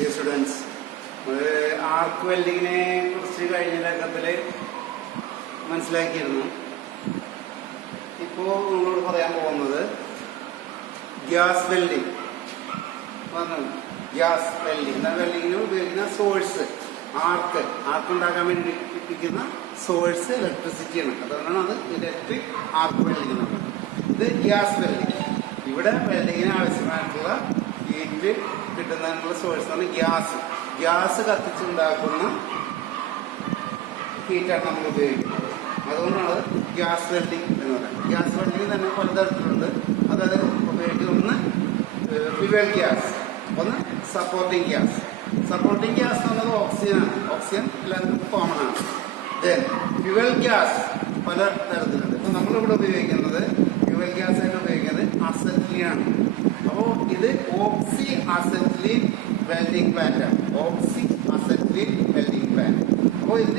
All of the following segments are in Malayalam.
ഡിയർ സ്റ്റുഡൻസ്, ആർക്ക് വെൽഡിങ്ങിനെ കുറിച്ച് കഴിഞ്ഞ ലക്കത്തിൽ മനസ്സിലാക്കിയിരുന്നു. ഇപ്പോൾ നിങ്ങളോട് പറയാൻ പോകുന്നത് ഗ്യാസ് വെൽഡിങ് പറഞ്ഞു. ഗ്യാസ് വെൽഡിങ് വെൽഡിങ്ങിന് ഉപയോഗിക്കുന്ന സോഴ്സ് ആർക്ക് ഉണ്ടാക്കാൻ വേണ്ടി ഇരിക്കുന്ന സോഴ്സ് ഇലക്ട്രിസിറ്റിയാണ്. അതുകൊണ്ടാണ് അത് ഇലക്ട്രിക് ആർക്ക് വെൽഡിങ് എന്ന് പറയുന്നത്. ഇത് ഗ്യാസ് വെൽഡിങ്. ഇവിടെ വെൽഡിങ്ങിന് ആവശ്യമായിട്ടുള്ള ഹീറ്റ് കിട്ടുന്നതിനുള്ള സോഴ്സാണ് ഗ്യാസ് കത്തിച്ചുണ്ടാക്കുന്ന ഹീറ്റാണ് നമ്മൾ ഉപയോഗിക്കുന്നത്. അതുകൊണ്ടാണ് ഗ്യാസ് വെൽഡിങ് എന്ന് പറയുന്നത്. ഗ്യാസ് വെൽഡിങ് തന്നെ പലതരത്തിലുണ്ട്. അതായത് ഉപയോഗിക്കുന്ന ഒന്ന് ഫ്യുവൽ ഗ്യാസ്, ഒന്ന് സപ്പോർട്ടിംഗ് ഗ്യാസ്. സപ്പോർട്ടിംഗ് ഗ്യാസ് എന്ന് പറയുന്നത് ഓക്സിജനാണ്. ഓക്സിജൻ എല്ലാവർക്കും കോമൺ ആണ്. ഫ്യുവൽ ഗ്യാസ് പല തരത്തിലുണ്ട്. ഇപ്പം നമ്മളിവിടെ ഉപയോഗിക്കുന്നത് ഫ്യുവൽ ഗ്യാസ് ആയിട്ട് ഉപയോഗിക്കുന്നത് അസെറ്റിലീൻ ആണ്. അപ്പോൾ ഇത് ഓക്സി അസെറ്റിലീൻ വെൽഡിംഗ് പ്ലാന്റ് ആണ്. ഓക്സി അസെറ്റിലീൻ വെൽഡിംഗ് പ്ലാന്റ്. അപ്പോൾ ഇത്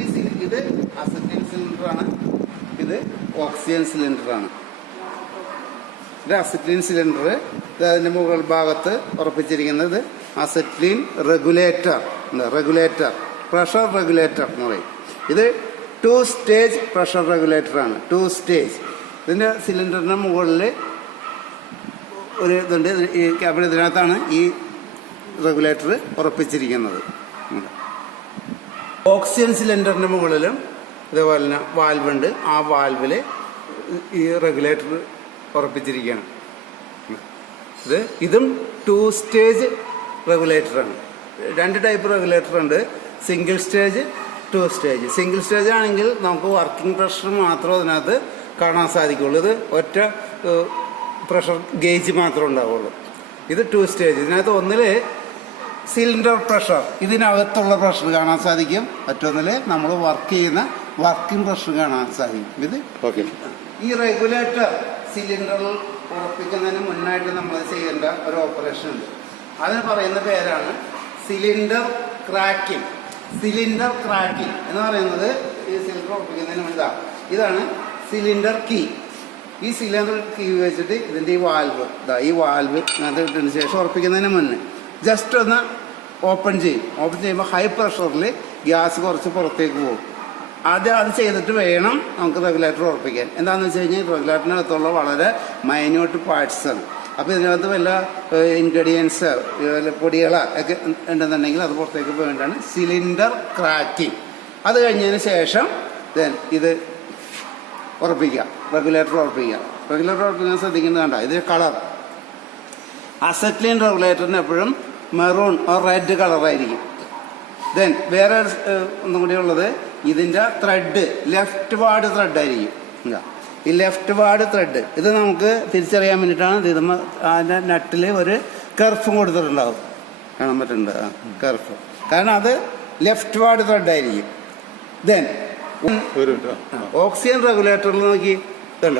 അസെറ്റിലീൻ സിലിണ്ടറാണ്, ഇത് ഓക്സിജൻ സിലിണ്ടറാണ്. ഇത് അസെറ്റിലീൻ സിലിണ്ടർ. ഇത് അതിൻ്റെ മുകൾ ഭാഗത്ത് ഉറപ്പിച്ചിരിക്കുന്നത് അസെറ്റിലീൻ റെഗുലേറ്റർ, പ്രഷർ റെഗുലേറ്റർ എന്ന് പറയും. ഇത് 2 സ്റ്റേജ് പ്രഷർ റെഗുലേറ്ററാണ്. 2 സ്റ്റേജ്. ഇതിൻ്റെ സിലിണ്ടറിൻ്റെ മുകളിൽ ഒരു ഇതുണ്ട്. അവിടെ ഇതിനകത്താണ് ഈ റെഗുലേറ്റർ ഉറപ്പിച്ചിരിക്കുന്നത്. ഓക്സിജൻ സിലിണ്ടറിൻ്റെ മുകളിലും ഇതേപോലെ തന്നെ വാൽവുണ്ട്. ആ വാൽവിൽ ഈ റെഗുലേറ്റർ ഉറപ്പിച്ചിരിക്കുകയാണ്. ഇതും 2 സ്റ്റേജ് റെഗുലേറ്ററാണ്. 2 ടൈപ്പ് റെഗുലേറ്റർ ഉണ്ട്. Single stage, 2 stage. Single stage ആണെങ്കിൽ നമുക്ക് വർക്കിംഗ് പ്രഷർ മാത്രമേ അതിനകത്ത് കാണാൻ സാധിക്കുള്ളൂ. ഇത് ഒറ്റ പ്രഷർ ഗേജ് മാത്രമേ ഉണ്ടാവുള്ളൂ. ഇത് 2 സ്റ്റേജ്. ഇതിനകത്ത് ഒന്നിൽ സിലിണ്ടർ പ്രഷർ, ഇതിനകത്തുള്ള പ്രഷർ കാണാൻ സാധിക്കും. മറ്റൊന്നിൽ നമ്മൾ വർക്ക് ചെയ്യുന്ന വർക്കിംഗ് പ്രഷർ കാണാൻ സാധിക്കും. ഇത് ഓക്കെ. ഈ റെഗുലേറ്റർ സിലിണ്ടറിൽ ഉറപ്പിക്കുന്നതിന് മുന്നായിട്ട് നമ്മൾ ചെയ്യേണ്ട ഒരു ഓപ്പറേഷൻ ഉണ്ട്. അതിന് പറയുന്ന പേരാണ് സിലിണ്ടർ ക്രാക്കിംഗ്. സിലിണ്ടർ ക്രാക്കിംഗ് എന്ന് പറയുന്നത് ഈ സിലിണ്ടർ ഉറപ്പിക്കുന്നതിന് മുൻപ് ഇതാണ് സിലിണ്ടർ കീ. ഈ സിലിണ്ടർ കീ വെച്ചിട്ട് ഇതിൻ്റെ ഈ വാൽവ് അതിനകത്ത് ഇട്ടതിന് ശേഷം ഉറപ്പിക്കുന്നതിന് മുന്നേ ജസ്റ്റ് ഒന്ന് ഓപ്പൺ ചെയ്യുമ്പോൾ ഹൈ പ്രഷറിൽ ഗ്യാസ് കുറച്ച് പുറത്തേക്ക് പോകും. ആദ്യം അത് ചെയ്തിട്ട് വേണം നമുക്ക് റെഗുലേറ്റർ ഉറപ്പിക്കാൻ. എന്താണെന്ന് വെച്ച് കഴിഞ്ഞാൽ റെഗുലേറ്ററിനകത്തുള്ള വളരെ മൈന്യൂട്ട് പാർട്സാണ്. അപ്പോൾ ഇതിനകത്ത് വല്ല ഇൻഗ്രീഡിയൻസ്, പൊടികളോ ഒക്കെ ഉണ്ടെന്നുണ്ടെങ്കിൽ അത് പുറത്തേക്ക് പോകേണ്ടതാണ് സിലിണ്ടർ ക്രാക്കിംഗ്. അത് കഴിഞ്ഞതിന് ശേഷം ഇത് ഉറപ്പിക്കുക, റെഗുലേറ്റർ ഉറപ്പിക്കാൻ ശ്രദ്ധിക്കുന്നത് കണ്ട ഇതിൻ്റെ കളർ. അസെറ്റിലീൻ റെഗുലേറ്ററിന് എപ്പോഴും മെറൂൺ റെഡ് കളറായിരിക്കും. വേറെ ഒന്നും കൂടി ഉള്ളത്, ഇതിൻ്റെ ത്രെഡ് ലെഫ്റ്റ് വാർഡ് ത്രെഡായിരിക്കും. ഈ ലെഫ്റ്റ് വാർഡ് ത്രെഡ് ഇത് നമുക്ക് തിരിച്ചറിയാൻ വേണ്ടിയിട്ടാണ്. ഇത് അതിൻ്റെ നട്ടിൽ ഒരു കർഫും കൊടുത്തിട്ടുണ്ടാവും, കാണാൻ പറ്റുന്നുണ്ട് കർഫ്. കാരണം അത് ലെഫ്റ്റ് വാർഡ് ത്രെഡായിരിക്കും. ഓക്സിജൻ റെഗുലേറ്ററിൽ നോക്കി ഇതല്ല,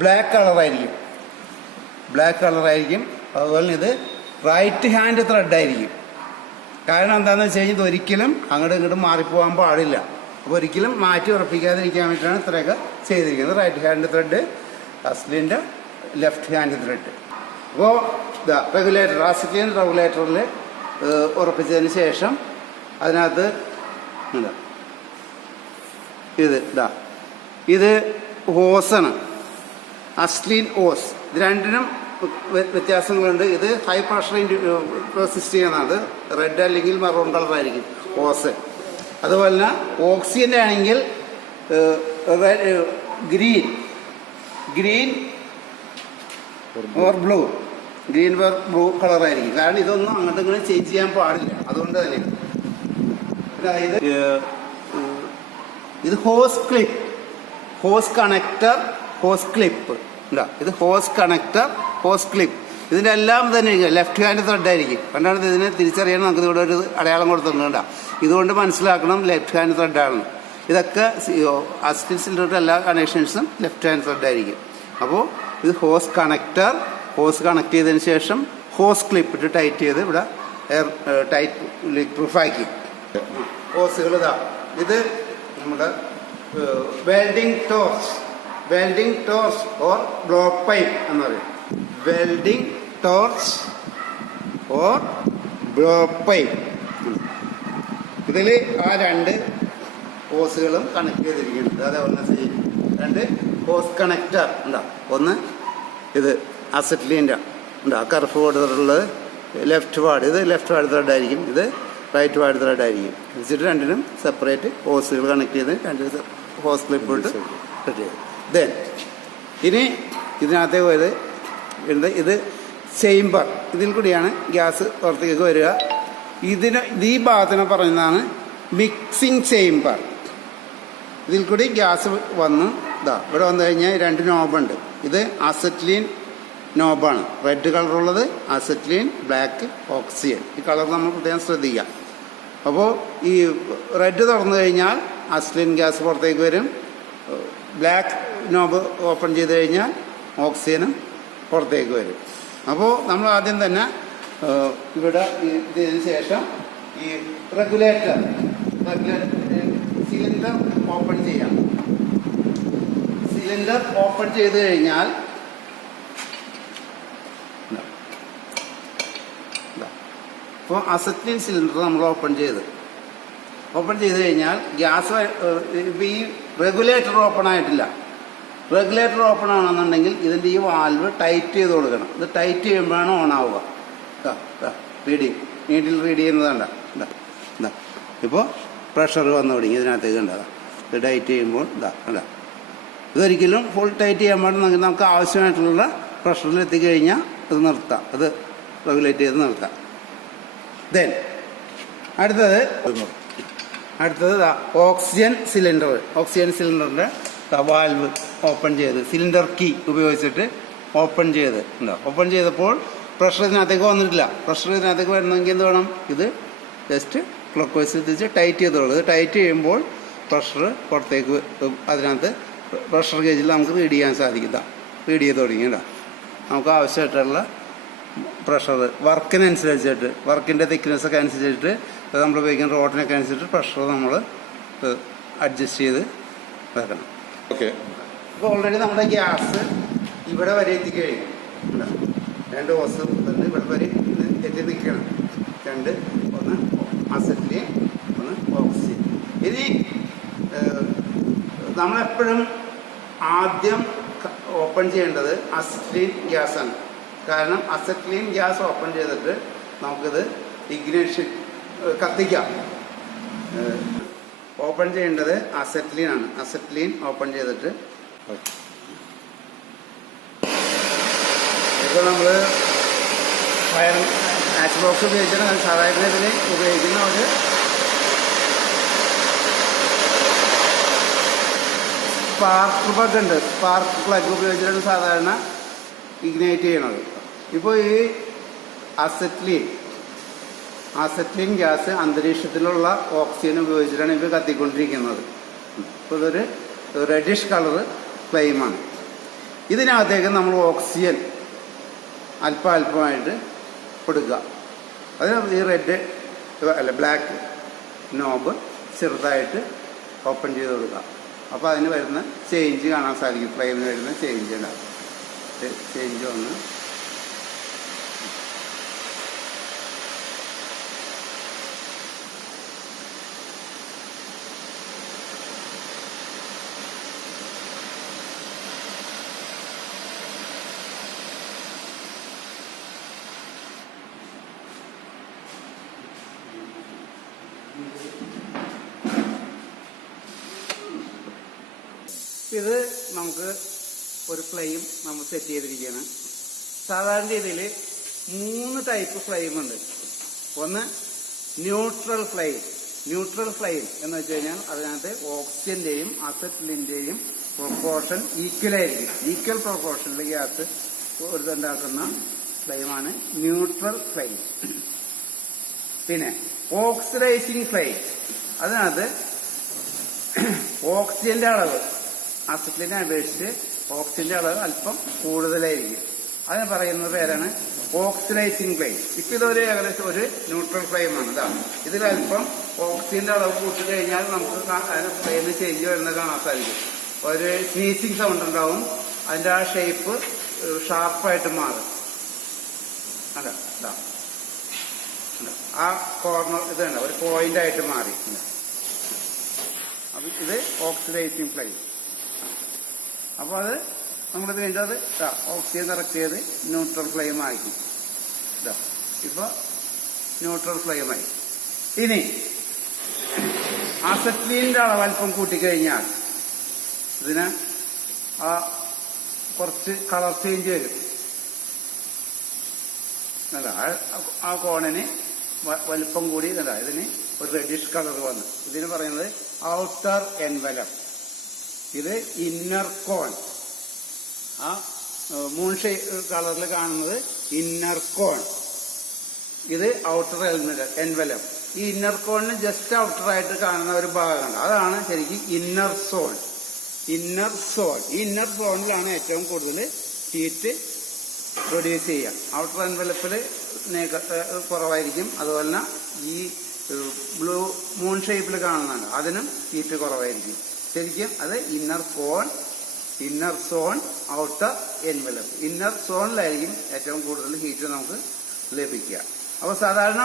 ബ്ലാക്ക് കളറായിരിക്കും. അതുപോലെ ഇത് റൈറ്റ് ഹാൻഡ് ത്രെഡായിരിക്കും. കാരണം എന്താണെന്ന് വെച്ച് കഴിഞ്ഞാൽ ഇത് ഒരിക്കലും അങ്ങോട്ടും ഇങ്ങോട്ടും മാറിപ്പോകാൻ പാടില്ല. അപ്പോൾ ഒരിക്കലും മാറ്റി ഉറപ്പിക്കാതിരിക്കാൻ വേണ്ടിയിട്ടാണ് ഇത്രയൊക്കെ ചെയ്തിരിക്കുന്നത്. റൈറ്റ് ഹാൻഡ് ത്രെഡ്, അസെറ്റിലിൻ്റെ ലെഫ്റ്റ് ഹാൻഡ് ത്രെഡ്. അപ്പോൾ റെഗുലേറ്റർ അസെറ്റിലിൻ റെഗുലേറ്ററിൽ ഉറപ്പിച്ചതിന് ശേഷം അതിനകത്ത് ഇത് ഹോസാണ്, അസെറ്റിലിൻ ഹോസ്. ഇത് രണ്ടിനും വ്യത്യാസങ്ങളുണ്ട്. ഇത് ഹൈ പ്രഷർ റെസിസ്റ്റ് ചെയ്യുന്നതാണ്. റെഡ് അല്ലെങ്കിൽ മെറൂൺ കളറായിരിക്കും ഹോസ്. അതുപോലെ തന്നെ ഓക്സിജൻ്റെ ആണെങ്കിൽ ഗ്രീൻ ഓർ ബ്ലൂ കളറായിരിക്കും. കാരണം ഇതൊന്നും അങ്ങോട്ടും ഇങ്ങോട്ടും ചേഞ്ച് ചെയ്യാൻ പാടില്ല. അതുകൊണ്ട് തന്നെ ഇത് ഹോസ് ക്ലിപ്പ്. ഇത് ഹോസ് ക്ലിപ്പ്. ഇതിൻ്റെ എല്ലാം തന്നെ ലെഫ്റ്റ് ഹാൻഡ് ത്രെഡായിരിക്കും. കണ്ടാണ് ഇതിനെ തിരിച്ചറിയാൻ നമുക്ക് ഇവിടെ ഒരു അടയാളം കൊടുത്തിട്ടുണ്ട്. ഇതുകൊണ്ട് മനസ്സിലാക്കണം ലെഫ്റ്റ് ഹാൻഡ് ത്രെഡാണ്. ഇതൊക്കെ അസെറ്റിലീൻ സിലിണ്ടറിൻ്റെ എല്ലാ കണക്ഷൻസും ലെഫ്റ്റ് ഹാൻഡ് ത്രെഡായിരിക്കും. അപ്പോൾ ഇത് ഹോസ് കണക്ട് ചെയ്തതിന് ശേഷം ഹോസ് ക്ലിപ്പ് ഇട്ട് ടൈറ്റ് ചെയ്ത് ഇവിടെ പ്രൂഫാക്കി ഹോസുകൾ ഇത് നമ്മുടെ welding torch or block pipe എന്ന് പറയും. Welding torch or pipe. ഇതിൽ ആ രണ്ട് ഹോസുകളും കണക്ട് ചെയ്തിരിക്കുന്നുണ്ട്. അതേപോലെ സെയിം 2 ഹോസ് കണക്ടർ ഉണ്ടാവും. ഒന്ന് ഇത് അസറ്റ്ലീൻ്റെ ഉണ്ടാ കറുപ്പ് കൊടുത്തിട്ടുള്ളത് ലെഫ്റ്റ് വാർഡ്, ഇത് ലെഫ്റ്റ് വാർഡ് ത്രെഡ് ആയിരിക്കും, ഇത് റൈറ്റ് വാർഡ് ത്രെഡ് ആയിരിക്കും. വെച്ചിട്ട് രണ്ടിനും സെപ്പറേറ്റ് ഹോസുകൾ കണക്ട് ചെയ്ത് 2 ഹോസ് ക്ലിപ്പ് ഇട്ട് സെറ്റ് ചെയ്ത് ദെൻ ഇനി ഇതിനകത്തേക്ക് പോയത് ഇത് ചേംബർ. ഇതിൽ കൂടിയാണ് ഗ്യാസ് പുറത്തേക്ക് വരിക. ഈ ഭാഗത്തിനെ പറയുന്നതാണ് മിക്സിംഗ് ചേംബർ. ഇതിൽ കൂടി ഗ്യാസ് വന്ന് ഇവിടെ വന്നു കഴിഞ്ഞാൽ 2 നോബുണ്ട്. ഇത് അസറ്റ്ലീൻ നോബാണ്, റെഡ് കളറുള്ളത് അസറ്റ്ലീൻ, ബ്ലാക്ക് ഓക്സിജൻ. ഈ കളർ നമ്മൾ പ്രത്യേകം ശ്രദ്ധിക്കാം. അപ്പോൾ ഈ റെഡ് തുറന്നു കഴിഞ്ഞാൽ അസറ്റ്ലീൻ ഗ്യാസ് പുറത്തേക്ക് വരും. ബ്ലാക്ക് നോബ് ഓപ്പൺ ചെയ്ത് കഴിഞ്ഞാൽ ഓക്സിജനും പുറത്തേക്ക് വരും. അപ്പോൾ നമ്മൾ ആദ്യം തന്നെ ഇവിടെ ഇതിന് ശേഷം ഈ റെഗുലേറ്റർ സിലിണ്ടർ ഓപ്പൺ ചെയ്യാം. സിലിണ്ടർ ഓപ്പൺ ചെയ്ത് കഴിഞ്ഞാൽ ഇപ്പോൾ അസറ്റ്ലീൻ സിലിണ്ടർ നമ്മൾ ഓപ്പൺ ചെയ്ത് കഴിഞ്ഞാൽ ഗ്യാസ് ഇപ്പോൾ ഈ റെഗുലേറ്റർ ഓപ്പൺ ആയിട്ടില്ല. റെഗുലേറ്റർ ഓപ്പൺ ആണെന്നുണ്ടെങ്കിൽ ഇതിൻ്റെ ഈ വാൽവ് ടൈറ്റ് ചെയ്ത് കൊടുക്കണം. ഇത് ടൈറ്റ് ചെയ്യുമ്പോഴാണ് ഓൺ ആവുക. നീഡിൽ റീഡ് ചെയ്യുന്നതാണ്ട. ഇപ്പോൾ പ്രഷർ വന്നു തുടങ്ങി ഇതിനകത്തേക്ക് കണ്ടതാ. ഇത് ടൈറ്റ് ചെയ്യുമ്പോൾ അല്ല, ഇതൊരിക്കലും ഫുൾ ടൈറ്റ് ചെയ്യാൻ പാടില്ല. നമുക്ക് ആവശ്യമായിട്ടുള്ള പ്രഷറിൽ എത്തിക്കഴിഞ്ഞാൽ അത് നിർത്താം, അത് റെഗുലേറ്റ് ചെയ്ത് നിർത്താം. ദെൻ അടുത്തത് ഓക്സിജൻ സിലിണ്ടറിൻ്റെ വാൽവ് ഓപ്പൺ ചെയ്ത് സിലിണ്ടർ കീ ഉപയോഗിച്ചിട്ട് ഓപ്പൺ ചെയ്തപ്പോൾ പ്രഷർ ഇതിനകത്തേക്ക് വന്നിട്ടില്ല. പ്രഷർ ഇതിനകത്തേക്ക് വരണമെങ്കിൽ എന്ത് വേണം? ഇത് ജസ്റ്റ് ക്ലോക്ക് വൈസ് തിരിച്ച് ടൈറ്റ് ചെയ്തോളൂ. ഇത് ടൈറ്റ് ചെയ്യുമ്പോൾ പ്രഷർ പുറത്തേക്ക് അതിനകത്ത് പ്രഷർ ഗേജിൽ നമുക്ക് റീഡ് ചെയ്യാൻ സാധിക്കും. റീഡ് ചെയ്ത് തുടങ്ങിയില്ല. നമുക്ക് ആവശ്യമായിട്ടുള്ള പ്രഷർ വർക്കിനനുസരിച്ചിട്ട്, വർക്കിൻ്റെ തിക്നെസ്സൊക്കെ അനുസരിച്ചിട്ട്, നമ്മൾ ഉപയോഗിക്കുന്ന റോഡിനൊക്കെ അനുസരിച്ചിട്ട് പ്രഷർ നമ്മൾ അഡ്ജസ്റ്റ് ചെയ്ത് വെക്കണം. ഓക്കെ. ഇപ്പോൾ ഓൾറെഡി നമ്മുടെ ഗ്യാസ് ഇവിടെ വരെ എത്തിക്കഴിഞ്ഞു. 2 ഹോസ് തന്നെ ഇവിടെ വരെ എത്തി നിൽക്കണം. ഒന്ന് അസറ്റ്ലീൻ, ഒന്ന് ഓക്സിജൻ. ഇനി നമ്മളെപ്പോഴും ആദ്യം ഓപ്പൺ ചെയ്യേണ്ടത് അസറ്റ്ലീൻ ഗ്യാസാണ്. കാരണം അസറ്റ്ലീൻ ഗ്യാസ് ഓപ്പൺ ചെയ്തിട്ട് നമുക്കിത് ഇഗ്നിഷൻ കത്തിക്കാം. ഓപ്പൺ ചെയ്യേണ്ടത് അസറ്റ്ലീൻ ആണ്. അസറ്റ്ലീൻ ഓപ്പൺ ചെയ്തിട്ട് ഇപ്പോൾ നമ്മൾ ഫയർ മാച്ച് ബോക്സ് ഉപയോഗിച്ചാൽ സാധാരണ ഇതിൽ ഉപയോഗിക്കുന്ന ഒരു സ്പാർക്ക് പ്ലഗ് ഉണ്ട്. സ്പാർക്ക് പ്ലഗ് ഉപയോഗിച്ചിട്ടാണ് സാധാരണ ഇഗ്നൈറ്റ് ചെയ്യണത്. ഇപ്പോൾ ഈ അസറ്റ്ലീൻ ഗ്യാസ് അന്തരീക്ഷത്തിലുള്ള ഓക്സിജൻ ഉപയോഗിച്ചിട്ടാണ് ഇപ്പോൾ കത്തിക്കൊണ്ടിരിക്കുന്നത്. ഇപ്പോൾ ഇതൊരു റെഡിഷ് കളർ ഫ്ലെയിമാണ്. ഇതിനകത്തേക്ക് നമ്മൾ ഓക്സിജൻ അല്പമായിട്ട് കൊടുക്കുക. അത് ഈ ബ്ലാക്ക് നോബ് ചെറുതായിട്ട് ഓപ്പൺ ചെയ്ത് കൊടുക്കുക. അപ്പോൾ അതിന് വരുന്ന ചേഞ്ച് കാണാൻ സാധിക്കും. ഫ്ലെയിമിന് വരുന്ന ചേഞ്ച് ഉണ്ടാകും. ചേഞ്ച് വന്ന് ഇത് നമുക്ക് ഒരു ഫ്ലെയിം നമ്മൾ സെറ്റ് ചെയ്തിരിക്കുകയാണ്. സാധാരണ രീതിയിൽ 3 ടൈപ്പ് ഫ്ലെയിം ഉണ്ട്. ഒന്ന് ന്യൂട്രൽ ഫ്ലെയിം എന്ന് വെച്ച് കഴിഞ്ഞാൽ അതിനകത്ത് ഓക്സിജന്റെയും അസറ്റ്ലിന്റെയും പ്രൊപ്പോർഷൻ ഈക്വൽ പ്രൊപ്പോർഷനിൽ ഗ്യാസ് ഉണ്ടാക്കുന്ന ഫ്ലെയിമാണ് ന്യൂട്രൽ ഫ്ലെയിം. പിന്നെ ഓക്സിഡൈസിങ് ഫ്ലെയിം, അതിനകത്ത് ഓക്സിജന്റെ അളവ് അസറ്റ്ലിനെ അപേക്ഷിച്ച് ഓക്സിജന്റെ അളവ് അല്പം കൂടുതലായിരിക്കും. അതിന് പറയുന്ന പേരാണ് ഓക്സിഡൈസിങ് ഫ്ലെയിം. ഇപ്പം ഇതൊരു ഏകദേശം ഒരു ന്യൂട്രൽ ഫ്ലെയിമാണ്. ഇതാണ് ഇതിലല്പം ഓക്സിജന്റെ അളവ് കൂട്ടി കഴിഞ്ഞാൽ നമുക്ക് അതിന് ഫ്ലെയിം ചേഞ്ച് വരുന്നത് കാണാൻ സാധിക്കും. ഒരു സ്നീസിങ് സൗണ്ട് ഉണ്ടാവും. അതിൻ്റെ ആ ഷേപ്പ് ഷാർപ്പായിട്ട് മാറും. അല്ല ആ കോർണർ ഇതുണ്ട് ഒരു പോയിന്റ് ആയിട്ട് മാറി. അപ്പം ഇത് ഓക്സിഡൈസിങ് ഫ്ലെയിം. അപ്പോൾ അത് നമ്മളിത് കഴിഞ്ഞാൽ അത് ഓക്സിജൻ കറക്റ്റ് ചെയ്ത് ന്യൂട്രൽ ഫ്ലെയിം ആക്കി. ഇതാ ഇപ്പോൾ ന്യൂട്രൽ ഫ്ലെയിമായി. ഇനി അസറ്റ്ലീനിൻ്റെ അളവ് അല്പം കൂട്ടിക്കഴിഞ്ഞാൽ ഇതിന് കുറച്ച് കളർ ചേഞ്ച് വരും. ആ കോണിന് വലിപ്പം കൂടി ഇതിന് ഒരു റെഡിഷ് കളർ വന്നു. ഇതിന് പറയുന്നത് ഔട്ടർ എൻവലപ്പ്. ഇത് ഇന്നർ കോൺ. ആ മൂൺ കളറിൽ കാണുന്നത് ഇന്നർ കോൺ. ഇത് ഔട്ടർ എൻവലപ്പ്. ഈ ഇന്നർ കോണിന് ജസ്റ്റ് ഔട്ടർ ആയിട്ട് കാണുന്ന ഒരു ഭാഗമുണ്ട്, അതാണ് ശരിക്കും ഇന്നർ സോൺ. ഇന്നർ സോൺ, ഈ ഇന്നർ സോണിലാണ് ഏറ്റവും കൂടുതൽ ഹീറ്റ് പ്രൊഡ്യൂസ് ചെയ്യുക. ഔട്ടർ എൻവലപ്പിൽ കുറവായിരിക്കും. അതുപോലെ തന്നെ ഈ ബ്ലൂ മൂൺ ഷേപ്പിൽ കാണുന്നുണ്ട്, അതിനും ഹീറ്റ് കുറവായിരിക്കും. ശരിക്കും അത് inner cone, inner zone, outer envelope. Inner സോണിലായിരിക്കും ഏറ്റവും കൂടുതൽ ഹീറ്റ് നമുക്ക് ലഭിക്കുക. അപ്പോൾ സാധാരണ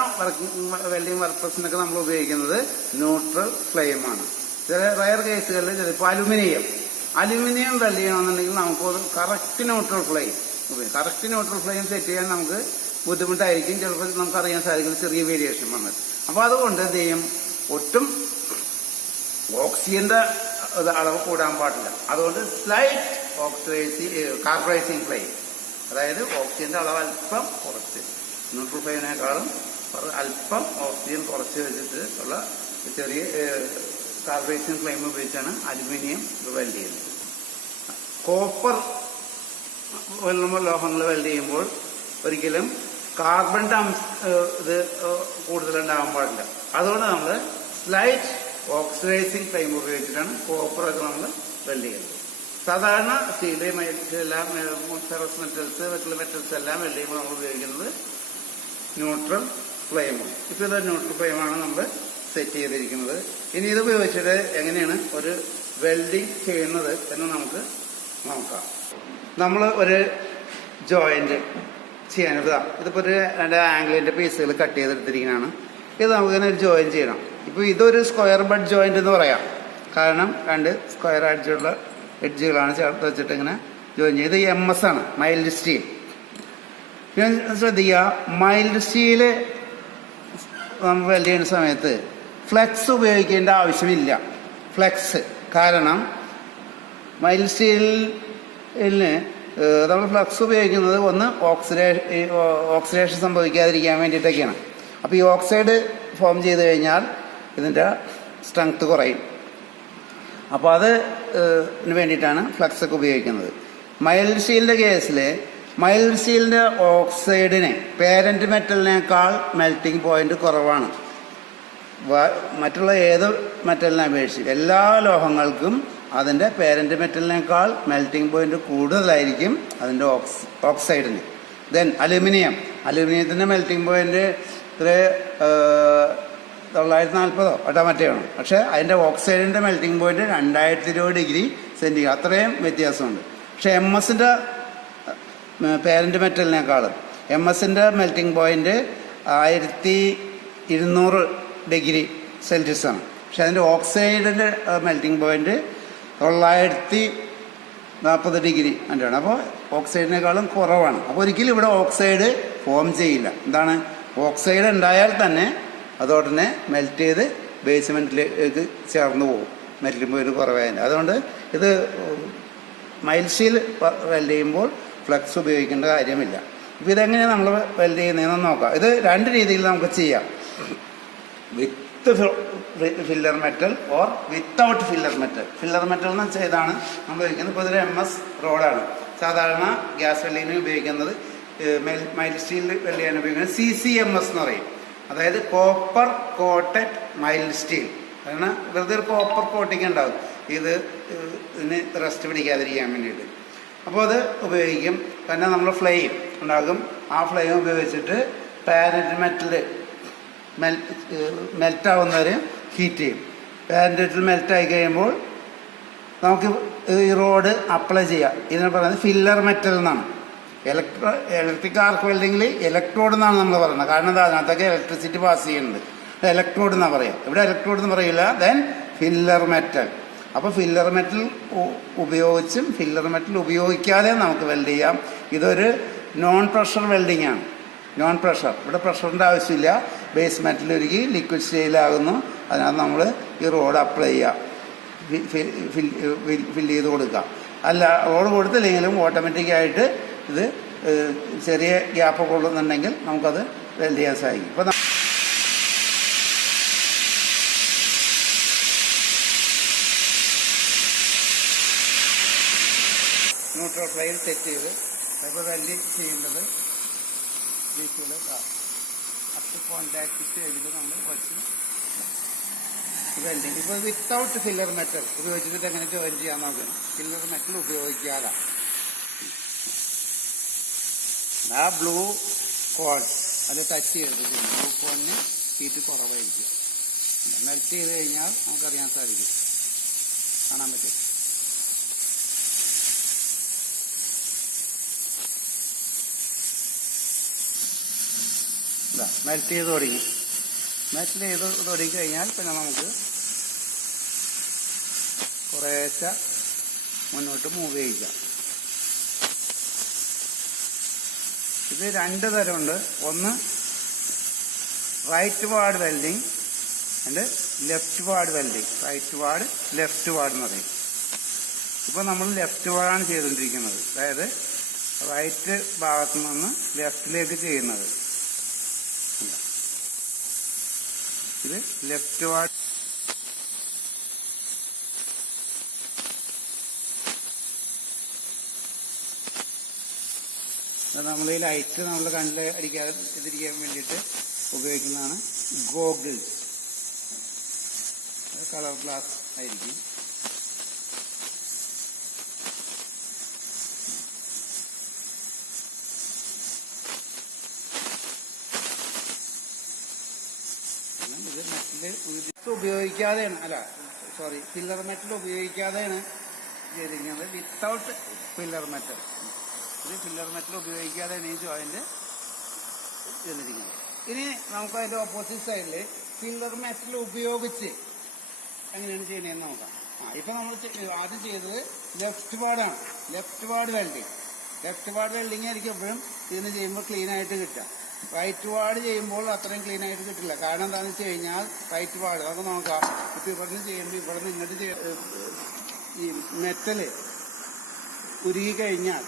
വെൽഡിംഗ് പർപ്പസിനൊക്കെ നമ്മൾ ഉപയോഗിക്കുന്നത് ന്യൂട്രൽ ഫ്ലെയിമാണ്. ചില റയർ കേസുകളിൽ ചിലപ്പോൾ അലുമിനിയം വെൽഡ് ചെയ്യണമെന്നുണ്ടെങ്കിൽ നമുക്ക് കറക്റ്റ് ന്യൂട്രൽ ഫ്ലെയിം സെറ്റ് ചെയ്യാൻ നമുക്ക് ബുദ്ധിമുട്ടായിരിക്കും. ചിലപ്പോൾ നമുക്കറിയാൻ സാധിക്കും ചെറിയ വേരിയേഷൻ വന്നിട്ട്. അപ്പോൾ അതുകൊണ്ട് എന്ത് ചെയ്യും, ഒട്ടും ഓക്സിജന്റെ അളവ് കൂടാൻ പാടില്ല. അതുകൊണ്ട് സ്ലൈറ്റ് കാർബറൈസിങ് ഫ്ലെയിം, അതായത് ഓക്സിജന്റെ അളവ് അല്പം കുറച്ച്, ന്യൂട്രൽ ഫ്ലെയിമിനേക്കാളും അല്പം ഓക്സിജൻ കുറച്ച് വെച്ചിട്ട് ഉള്ള ചെറിയ കാർബറൈസിങ് ഫ്ലെയിം ഉപയോഗിച്ചാണ് അലുമിനിയം വെൽഡ് ചെയ്യുന്നത്. കോപ്പർ ലോഹങ്ങൾ വെൽഡ് ചെയ്യുമ്പോൾ ഒരിക്കലും കാർബണിന്റെ ഇത് കൂടുതലുണ്ടാകാൻ പാടില്ല. അതുകൊണ്ട് നമ്മൾ സ്ലൈറ്റ് ഓക്സിഡൈസിങ് ഫ്ലെയിം ഉപയോഗിച്ചിട്ടാണ് കോപ്പറൊക്കെ നമ്മൾ വെൽഡ് ചെയ്യുന്നത്. സാധാരണ സ്റ്റീല് എല്ലാം ഫെറസ് മെറ്റൽസ്, മെറ്റൽ മെറ്റൽസ് എല്ലാം വെൽഡ് ചെയ്യുമ്പോൾ നമ്മൾ ഉപയോഗിക്കുന്നത് ന്യൂട്രൽ ഫ്ലെയിമാണ്. ഇപ്പോൾ ഇത് ന്യൂട്രൽ ഫ്ലെയിമാണ് നമ്മൾ സെറ്റ് ചെയ്തിരിക്കുന്നത്. ഇനി ഇത് ഉപയോഗിച്ചിട്ട് എങ്ങനെയാണ് ഒരു വെൽഡിങ് ചെയ്യുന്നത് എന്ന് നമുക്ക് നോക്കാം. നമ്മൾ ഒരു ജോയിന്റ് ചെയ്യാനത് ഇതിപ്പോൾ ഒരു രണ്ട് ആംഗിളിന്റെ പീസുകൾ കട്ട് ചെയ്തെടുത്തിരിക്കുന്നതാണ്. ഇത് നമുക്കിങ്ങനെ ഒരു ജോയിൻ ചെയ്യണം. ഇപ്പോൾ ഇതൊരു സ്ക്വയർ ബഡ് ജോയിന്റ് എന്ന് പറയാം, കാരണം രണ്ട് സ്ക്വയർ എഡ്ജുകളാണ് ചേർത്ത് വെച്ചിട്ട് ഇങ്ങനെ ജോയിൻ ചെയ്ത്. ഇത് MS ആണ്, മൈൽഡ് സ്റ്റീൽ. ശ്രദ്ധിക്കുക, മൈൽഡ് സ്റ്റീല് നമ്മൾ വെൽഡ് ചെയ്യുന്ന സമയത്ത് ഫ്ലെക്സ് ഉപയോഗിക്കേണ്ട ആവശ്യമില്ല. കാരണം മൈൽഡ് സ്റ്റീലിന് നമ്മൾ ഫ്ലക്സ് ഉപയോഗിക്കുന്നത് ഒന്ന് ഓക്സിഡേഷൻ സംഭവിക്കാതിരിക്കാൻ വേണ്ടിയിട്ടൊക്കെയാണ്. അപ്പോൾ ഈ ഓക്സൈഡ് ഫോം ചെയ്ത് കഴിഞ്ഞാൽ ഇതിൻ്റെ സ്ട്രെങ്ത് കുറയും. അപ്പോൾ അതിന് വേണ്ടിയിട്ടാണ് ഫ്ലക്സ് ഒക്കെ ഉപയോഗിക്കുന്നത്. മൈൽഡ് സ്റ്റീലിൻ്റെ കേസിൽ മൈൽഡ് സ്റ്റീലിൻ്റെ ഓക്സൈഡിന് പേരന്റ് മെറ്റലിനേക്കാൾ മെൽറ്റിംഗ് പോയിന്റ് കുറവാണ്. മറ്റുള്ള ഏത് മെറ്റലിനെ അപേക്ഷിച്ച് എല്ലാ ലോഹങ്ങൾക്കും അതിൻ്റെ പേരന്റ് മെറ്റലിനേക്കാൾ മെൽറ്റിംഗ് പോയിന്റ് കൂടുതലായിരിക്കും അതിൻ്റെ ഓക്സൈഡിന്. ദെൻ അലുമിനിയത്തിൻ്റെ മെൽറ്റിംഗ് പോയിന്റ് 940 മറ്റേയാണ്. പക്ഷേ അതിൻ്റെ ഓക്സൈഡിൻ്റെ മെൽറ്റിംഗ് പോയിന്റ് 2020 ഡിഗ്രി സെൻറ്റിഗ്രേഡ്, അത്രയും വ്യത്യാസമുണ്ട്. പക്ഷേ MS-ൻ്റെ പേരന്റ് മെറ്റലിനേക്കാളും MS-ൻ്റെ മെൽറ്റിംഗ് പോയിന്റ് 1200 ഡിഗ്രി സെൽഷ്യസ് ആണ്. പക്ഷെ അതിൻ്റെ ഓക്സൈഡിൻ്റെ മെൽറ്റിംഗ് പോയിന്റ് 940 ഡിഗ്രി ആണ്. അപ്പോൾ ഓക്സൈഡിനേക്കാളും കുറവാണ്. അപ്പോൾ ഒരിക്കലും ഇവിടെ ഓക്സൈഡ് ഫോം ചെയ്യില്ല. എന്താണ്, ഓക്സൈഡ് ഉണ്ടായാൽ തന്നെ അതോടനെ മെൽറ്റ് ചെയ്ത് ബേസ്മെൻറ്റിലേക്ക് ചേർന്ന് പോകും, മെൽറ്റിംഗ് പോയിന്റ് കുറവായതിൻ്റെ. അതുകൊണ്ട് ഇത് മൈൽഡ് സ്റ്റീൽ വെൽഡ് ചെയ്യുമ്പോൾ ഫ്ലക്സ് ഉപയോഗിക്കേണ്ട കാര്യമില്ല. ഇപ്പോൾ ഇതെങ്ങനെയാണ് നമ്മൾ വെൽഡ് ചെയ്യുന്നതെന്ന് നോക്കാം. ഇത് രണ്ട് രീതിയിൽ നമുക്ക് ചെയ്യാം, with filler metal or without filler metal. Filler metal എന്ന് വെച്ചാൽ ഇതാണ് നമ്മൾ ഉപയോഗിക്കുന്നത്. ഇപ്പോൾ ഇതൊരു MS റോഡാണ്. സാധാരണ ഗ്യാസ് വെൽഡിങ്ങിന് ഉപയോഗിക്കുന്നത്, മൈൽഡ് സ്റ്റീൽ വെൽഡ് ചെയ്യാൻ ഉപയോഗിക്കുന്നത് CCMS എന്ന് പറയും. അതായത് കോപ്പർ കോട്ടഡ് മൈൽഡ് സ്റ്റീൽ. കാരണം വെറുതെ ഒരു കോപ്പർ കോട്ടിങ് ഉണ്ടാവും ഇതിന് റസ്റ്റ് പിടിക്കാതിരിക്കാൻ വേണ്ടിയിട്ട്. അപ്പോൾ അത് ഉപയോഗിക്കും. പിന്നെ നമ്മൾ ഫ്ലെയിം ഉണ്ടാകും. ആ ഫ്ലെയിം ഉപയോഗിച്ചിട്ട് പാരന്റ് മെറ്റൽ മെൽറ്റാവുന്നവരെ ഹീറ്റ് ചെയ്യും. പാരന്റ് മെറ്റൽ മെൽറ്റായി കഴിയുമ്പോൾ നമുക്ക് ഈ റോഡ് അപ്ലൈ ചെയ്യാം. ഇതിനെ പറയുന്നത് ഫില്ലർ മെറ്റൽ എന്നാണ്. ഇലക്ട്രിക് ആർക്ക് വെൽഡിങ്ങിൽ ഇലക്ട്രോഡ് എന്നാണ് നമ്മൾ പറയുന്നത്. കാരണം എന്താ, അതിനകത്തൊക്കെ ഇലക്ട്രിസിറ്റി പാസ് ചെയ്യുന്നുണ്ട്. ഇലക്ട്രോഡ് എന്നാണ് പറയുക. ഇവിടെ ഇലക്ട്രോഡ് എന്ന് പറയില്ല. Then filler metal. അപ്പോൾ ഫില്ലർ മെറ്റൽ ഉപയോഗിച്ചും ഫില്ലർ മെറ്റൽ ഉപയോഗിക്കാതെ നമുക്ക് വെൽഡ് ചെയ്യാം. ഇതൊരു നോൺ പ്രഷർ വെൽഡിംഗ് ആണ്. നോൺ പ്രഷർ, ഇവിടെ പ്രഷറിൻ്റെ ആവശ്യമില്ല. ബേസ് മെറ്റൽ ഉരുകി ലിക്വിഡ് സ്റ്റേജിലാകുന്നു. അതിനകത്ത് നമ്മൾ ഈ റോഡ് അപ്ലൈ ചെയ്യുക, ഫില്ല് ചെയ്ത് കൊടുക്കുക. അല്ല, റോഡ് കൊടുത്തില്ലെങ്കിലും ഓട്ടോമാറ്റിക്കായിട്ട് ഇത് ചെറിയ ഗ്യാപ്പൊക്കെ ഉള്ളതെന്നുണ്ടെങ്കിൽ നമുക്കത് വെൽഡ് ചെയ്യാൻ സാധിക്കും. ഇപ്പോൾ ന്യൂട്രൽ ഫ്ലൈയിൽ സെറ്റ് ചെയ്ത് അപ്പോൾ വെൽഡ് ചെയ്യേണ്ടത് വീക്കിൽ അപ്പ് കോൺടാക്ട് സ്റ്റേജിൽ നമ്മൾ കുറച്ച് വെൽഡിങ്. ഇപ്പോൾ വിത്തൗട്ട് ഫില്ലർ മെറ്റൽ ഉപയോഗിച്ചിട്ട് എങ്ങനെ ജോയിൻ ചെയ്യാൻ നോക്കണം. ഫില്ലർ മെറ്റൽ ഉപയോഗിക്കാതെ ആ ബ്ലൂ കോൺ അത് ടച്ച് ചെയ്തിട്ട് ബ്ലൂ കോണിന് ഹീറ്റ് കുറവായിരിക്കും. മെൽറ്റ് ചെയ്ത് കഴിഞ്ഞാൽ നമുക്കറിയാൻ സാധിക്കും, കാണാൻ പറ്റും. മെൽറ്റ് ചെയ്ത് തുടങ്ങി. മെൽറ്റ് ചെയ്ത് തുടങ്ങിക്കഴിഞ്ഞാൽ പിന്നെ നമുക്ക് കുറേശ്ശെ മുന്നോട്ട് മൂവ് ചെയ്യിക്കാം. ഇത് രണ്ട് തരമുണ്ട്. ഒന്ന് right ward welding and left ward welding. Right ward, left ward എന്ന് പറയും. ഇപ്പോൾ നമ്മൾ ലെഫ്റ്റ് വാർഡാണ് ചെയ്തുകൊണ്ടിരിക്കുന്നത്. അതായത് റൈറ്റ് ഭാഗത്തു നിന്ന് ലെഫ്റ്റിലേക്ക് ചെയ്യുന്നത്. ഇത് ലെഫ്റ്റ് വാർഡ്. നമ്മൾ ഈ ലൈറ്റ് നമ്മൾ കണ്ണിൽ അടിക്കാതെ ഇതിരിക്കാൻ വേണ്ടിയിട്ട് ഉപയോഗിക്കുന്നതാണ് ഗോഗിൾസ്. അത് കളർ ഗ്ലാസ് ആയിരിക്കും. ഇത് മെറ്റൽ ഉപയോഗിക്കാതെയാണ്, ഫില്ലർ മെറ്റൽ ഉപയോഗിക്കാതെയാണ് ചെയ്തിരിക്കുന്നത്. Without filler metal. ഇത് ഫില്ലർ മെറ്റൽ ഉപയോഗിക്കാതെയാണ് ഈ ജോയിന്റ് ചെയ്തിരിക്കുന്നത്. ഇനി നമുക്ക് അതിന്റെ ഓപ്പോസിറ്റ് സൈഡിൽ ഫില്ലർ മെറ്റൽ ഉപയോഗിച്ച് എങ്ങനെയാണ് ചെയ്യുന്നതെന്ന് നോക്കാം. ഇപ്പൊ നമ്മൾ ആദ്യം ചെയ്തത് ലെഫ്റ്റ് വാർഡാണ്. Left ward welding. Left ward welding ആയിരിക്കും എപ്പോഴും ഇതിന് ചെയ്യുമ്പോൾ ക്ലീൻ ആയിട്ട് കിട്ടുക. റൈറ്റ് വാർഡ് ചെയ്യുമ്പോൾ അത്രയും ക്ലീൻ ആയിട്ട് കിട്ടില്ല. കാരണം എന്താണെന്ന് വെച്ച് കഴിഞ്ഞാൽ റൈറ്റ് വാർഡ് നമുക്ക് നോക്കാം. ഇപ്പം ഇവിടുന്ന് ചെയ്യുമ്പോൾ ഇവിടുന്ന് ഇങ്ങോട്ട് ഈ മെറ്റല് ഉരുകി കഴിഞ്ഞാൽ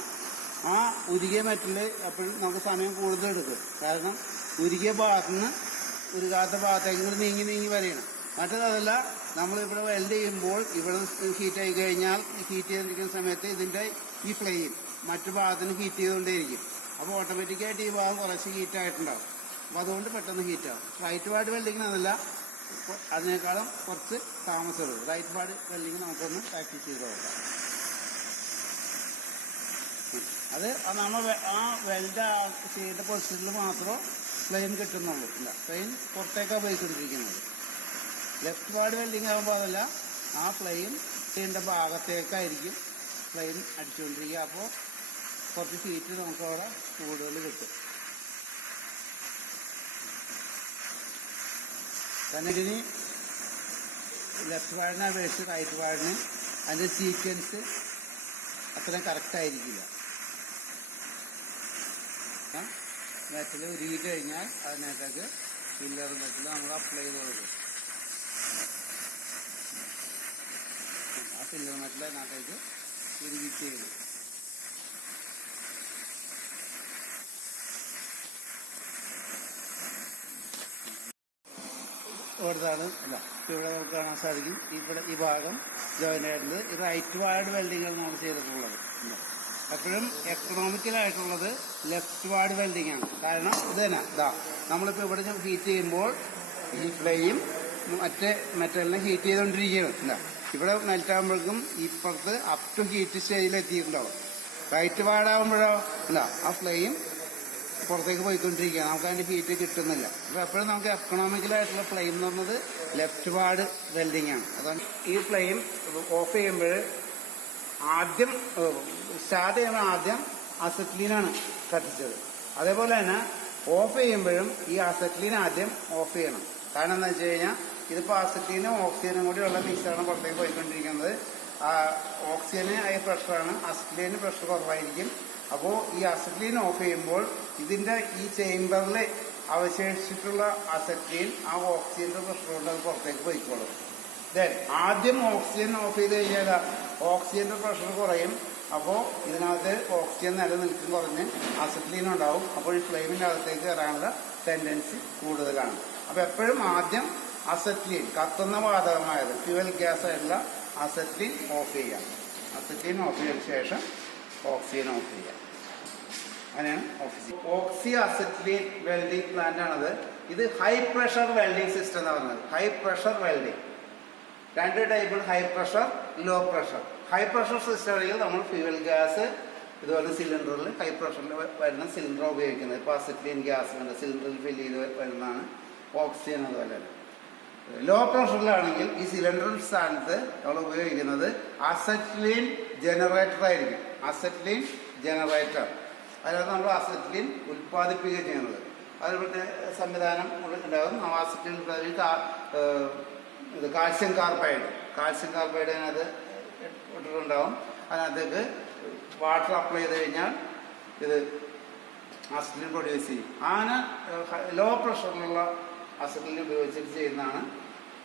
ആ ഉരുകിയ മെറ്റല് എപ്പോഴും നമുക്ക് സമയം കൂടുതൽ എടുക്കും. കാരണം ഉരുകിയ ഭാഗത്തുനിന്ന് ഉരുകാത്ത ഭാഗത്തേക്ക് ഇങ്ങോട്ട് നീങ്ങി നീങ്ങി വരെയാണ്. മറ്റേതല്ല, നമ്മളിവിടെ വെൽഡ് ചെയ്യുമ്പോൾ ഇവിടെ ഹീറ്റായി കഴിഞ്ഞാൽ ഹീറ്റ് ചെയ്തിരിക്കുന്ന സമയത്ത് ഇതിൻ്റെ ഈ ഫ്ലെയിം മറ്റു ഭാഗത്തിന് ഹീറ്റ് ചെയ്തുകൊണ്ടേയിരിക്കും. അപ്പോൾ ഓട്ടോമാറ്റിക്കായിട്ട് ഈ ഭാഗം കുറച്ച് ഹീറ്റായിട്ടുണ്ടാവും. അപ്പോൾ അതുകൊണ്ട് പെട്ടെന്ന് ഹീറ്റാവും. റൈറ്റ് വാർഡ് വെൽഡിങ്ങിന് അതല്ല, അതിനേക്കാളും കുറച്ച് താമസമുള്ളൂ. റൈറ്റ് വാർഡ് വെൽഡിങ് നമുക്കൊന്ന് പ്രാക്ടീസ് ചെയ്ത് നോക്കാം. അത് നമ്മൾ ആ വെൽഡ് ചെയ്ത പൊസിഷനിൽ മാത്രമേ ഫ്ലെയിം കിട്ടുന്നുള്ളൂ. ഇല്ല, ഫ്ലെയിം പുറത്തേക്കാണ് പോയിക്കൊണ്ടിരിക്കുന്നത്. ലെഫ്റ്റ് വാർഡ് വെൽഡിങ് ആകുമ്പോൾ അതല്ല, ആ ഫ്ലെയിം ഇതിൻ്റെ ഭാഗത്തേക്കായിരിക്കും ഫ്ലെയിം അടിച്ചുകൊണ്ടിരിക്കുക. അപ്പോൾ കുറച്ച് ഹീറ്റ് നമുക്ക് അവിടെ കൂടുതൽ കിട്ടും. തന്നെ ഇതിന് ലെഫ്റ്റ് വാർഡിനെ അപേക്ഷിച്ച് റൈറ്റ് വാർഡിന് അതിൻ്റെ സീക്വൻസ് അത്രയും കറക്റ്റായിരിക്കില്ല. മെറ്റൽ ഉരുകി കഴിഞ്ഞാൽ അതിനകത്തേക്ക് ഫില്ലർ മെറ്റൽ നമ്മൾ അപ്ലൈ ചെയ്ത് കൊടുക്കും. ആ ഫില്ലർ മെറ്റൽ അതിനകത്തേക്ക് ഉരുകി ചെയ്തു. ഇവിടുത്താണ് അല്ല, ഇവിടെ നമുക്ക് കാണാൻ സാധിക്കും. ഇവിടെ ഈ ഭാഗം ജോയിൻ ആയിട്ടുണ്ട്. ഈ റൈറ്റ് വാർഡ് വെൽഡിങ്ങാണ് നമ്മൾ ചെയ്തിട്ടുള്ളത്. എപ്പോഴും എക്കണോമിക്കലായിട്ടുള്ളത് ലെഫ്റ്റ് വാർഡ് വെൽഡിംഗ് ആണ്. കാരണം ഇത് തന്നെ നമ്മളിപ്പോൾ ഇവിടെ ഹീറ്റ് ചെയ്യുമ്പോൾ ഈ ഫ്ലെയിം മറ്റേ മെറ്റലിനെ ഹീറ്റ് ചെയ്തുകൊണ്ടിരിക്കുകയാണ്. ഇവിടെ മെൽറ്റാകുമ്പോഴേക്കും ഇപ്പുറത്ത് അപ് ടു ഹീറ്റ് സ്റ്റേജിൽ എത്തിയിട്ടുണ്ടാവും. റൈറ്റ് വാർഡാകുമ്പോഴോ ആ ഫ്ലെയിം പുറത്തേക്ക് പോയിക്കൊണ്ടിരിക്കുകയാണ്. നമുക്ക് അതിൻ്റെ ഹീറ്റ് കിട്ടുന്നില്ല. അപ്പോൾ എപ്പോഴും നമുക്ക് എക്കണോമിക്കലായിട്ടുള്ള ഫ്ലെയിം എന്ന് പറഞ്ഞത് ലെഫ്റ്റ് വാർഡ് വെൽഡിംഗ് ആണ്. അതാണ് ഈ ഫ്ലെയിം ഓഫ് ചെയ്യുമ്പോൾ ആദ്യം സ്റ്റാർട്ട് ചെയ്യുമ്പോൾ ആദ്യം അസറ്റ്ലീനാണ് കത്തിച്ചത്. അതേപോലെ തന്നെ ഓഫ് ചെയ്യുമ്പോഴും ഈ അസറ്റ്ലീൻ ആദ്യം ഓഫ് ചെയ്യണം. കാരണം എന്താ വെച്ച് കഴിഞ്ഞാൽ ഇതിപ്പോൾ അസറ്റ്ലീനും ഓക്സിജനും കൂടി ഉള്ള മിക്സാണ് പുറത്തേക്ക് പോയിക്കൊണ്ടിരിക്കുന്നത്. ഓക്സിജന് ഹൈ പ്രഷറാണ്, അസറ്റ്ലീന് പ്രഷർ കുറവായിരിക്കും. അപ്പോൾ ഈ അസറ്റ്ലീൻ ഓഫ് ചെയ്യുമ്പോൾ ഇതിന്റെ ഈ ചേംബറിൽ അവശേഷിച്ചിട്ടുള്ള അസറ്റ്ലീൻ ആ ഓക്സിജന്റെ പ്രഷർ കൊണ്ട് അത് പുറത്തേക്ക് പോയിക്കോളും. ദെൻ ആദ്യം ഓക്സിജൻ ഓഫ് ചെയ്ത് കഴിഞ്ഞാൽ ഓക്സിജന്റെ പ്രഷർ കുറയും. അപ്പോൾ ഇതിനകത്ത് ഓക്സിജൻ നിലനിൽക്കും, കുറഞ്ഞ് അസറ്റ്ലീൻ ഉണ്ടാവും. അപ്പോൾ ഈ ഫ്ലെയിമിന്റെ അകത്തേക്ക് കയറാനുള്ള ടെൻഡൻസി കൂടുതലാണ്. അപ്പോൾ എപ്പോഴും ആദ്യം അസറ്റ്ലീൻ, കത്തുന്ന വാതകമായത് ഫ്യൂവൽ ഗ്യാസ് ആയിട്ടുള്ള അസറ്റ്ലീൻ ഓഫ് ചെയ്യാം. അസറ്റ്ലീൻ ഓഫ് ചെയ്തതിനു ശേഷം ഓക്സിജൻ ഓഫ് ചെയ്യാം. അങ്ങനെയാണ് ഓഫ് ചെയ്യുക. ഓക്സി അസറ്റ്ലീൻ വെൽഡിംഗ് പ്ലാന്റ് ആണത്. ഇത് ഹൈ പ്രഷർ വെൽഡിംഗ് സിസ്റ്റം എന്ന് പറയുന്നത്. ഹൈ പ്രഷർ വെൽഡിംഗ് രണ്ട് type, high pressure, low pressure. High pressure system ആണെങ്കിൽ നമ്മൾ ഫ്യൂവൽ ഗ്യാസ് ഇതുപോലെ സിലിണ്ടറിൽ ഹൈ പ്രഷറിൽ വരുന്ന സിലിണ്ടർ ഉപയോഗിക്കുന്നത്. ഇപ്പോൾ അസറ്റ്ലീൻ ഗ്യാസ് ഉണ്ട്, സിലിണ്ടറിൽ ഫില്ല് ചെയ്ത് വരുന്നതാണ്. ഓക്സിജൻ അതുപോലെ തന്നെ. ലോ പ്രഷറിലാണെങ്കിൽ ഈ സിലിണ്ടർ സ്ഥാനത്ത് നമ്മൾ ഉപയോഗിക്കുന്നത് അസറ്റ്ലീൻ ജനറേറ്റർ ആയിരിക്കും. അസറ്റ്ലീൻ ജനറേറ്റർ, അതിനകത്ത് നമ്മൾ അസറ്റ്ലീൻ ഉൽപ്പാദിപ്പിക്കുകയും ചെയ്യുന്നത്. അതിന് സംവിധാനം ഉണ്ടാകും. അസറ്റ്ലീൻ ഇത് കാൽസ്യം കാർബൈഡ് അതിനകത്ത് ഇട്ടിട്ടുണ്ടാവും. അതിനകത്തേക്ക് വാട്ടർ അപ്ലൈ ചെയ്ത് കഴിഞ്ഞാൽ ഇത് അസറ്റ്ലീൻ പ്രൊഡ്യൂസ് ചെയ്യും. അങ്ങനെ ലോ പ്രഷറിലുള്ള അസറ്റ്ലീൻ ഉപയോഗിച്ചിട്ട് ചെയ്യുന്നതാണ്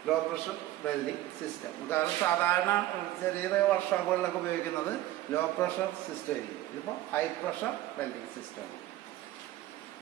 ലോ പ്രഷർ വെൽഡിംഗ് സിസ്റ്റം. കാരണം സാധാരണ ചെറിയ വർക്ക്ഷോപ്പുകളിലൊക്കെ ഉപയോഗിക്കുന്നത് ലോ പ്രഷർ സിസ്റ്റം ആയിരിക്കും. ഇതിപ്പോൾ ഹൈ പ്രഷർ വെൽഡിംഗ് സിസ്റ്റമാണ്.